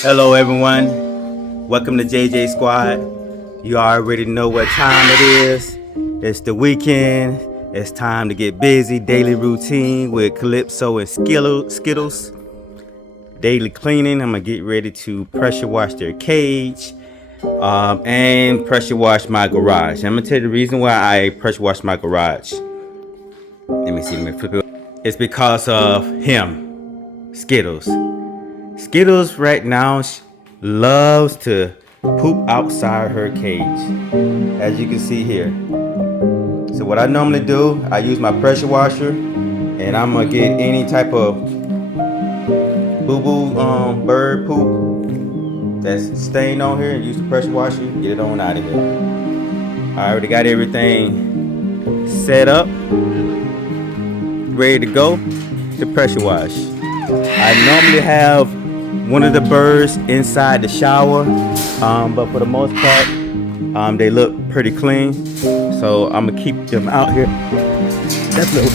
Hello, everyone. Welcome to JJ Squad. You already know what time it is. It's the weekend. It's time to get busy. Daily routine with Calypso and Skittles. Daily cleaning. I'm gonna get ready to pressure wash their cage and pressure wash my garage. I'm gonna tell you the reason why I pressure wash my garage. Let me see. Let me flip it. It's because of him, Skittles. Skittles right now loves to poop outside her cage, as you can see here. So what I normally do, I use my pressure washer, and I'm gonna get any type of boo-boo bird poop that's stained on here and use the pressure washer, get it on out of here. I already got everything set up, ready to go to pressure wash. I normally have one of the birds inside the shower, but for the most part, they look pretty clean. So I'm gonna keep them out here. That's little.